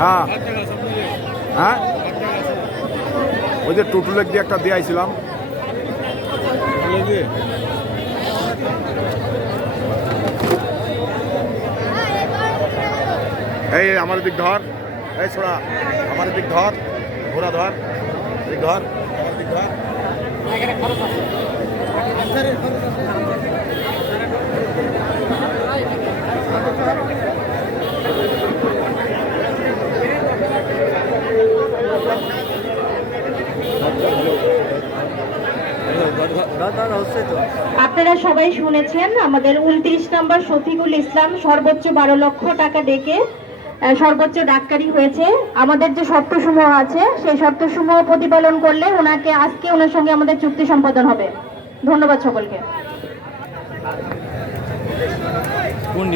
হ্যাঁ হ্যাঁ, ওই যে টুটুলেক দিয়ে একটা দিয়ে আইছিলাম। এই আমার দিক ধর, এই ছোড়া আমার দিক ধর, ঘোড়া ধর, দিক ধর, আমার দিক ধর। আপনারা সবাই শুনেছেন আমাদের 29 নম্বর শফিকুল ইসলাম সর্বোচ্চ 12 লক্ষ টাকা ডেকে সর্বোচ্চ ডাক্তারি হয়েছে। আমাদের যে শর্তসমূহ আছে সেই শর্তসমূহ প্রতিপালন করলে ওনাকে আজকে ওনার সঙ্গে আমাদের চুক্তি সম্পাদন হবে। ধন্যবাদ সকলকে। কোন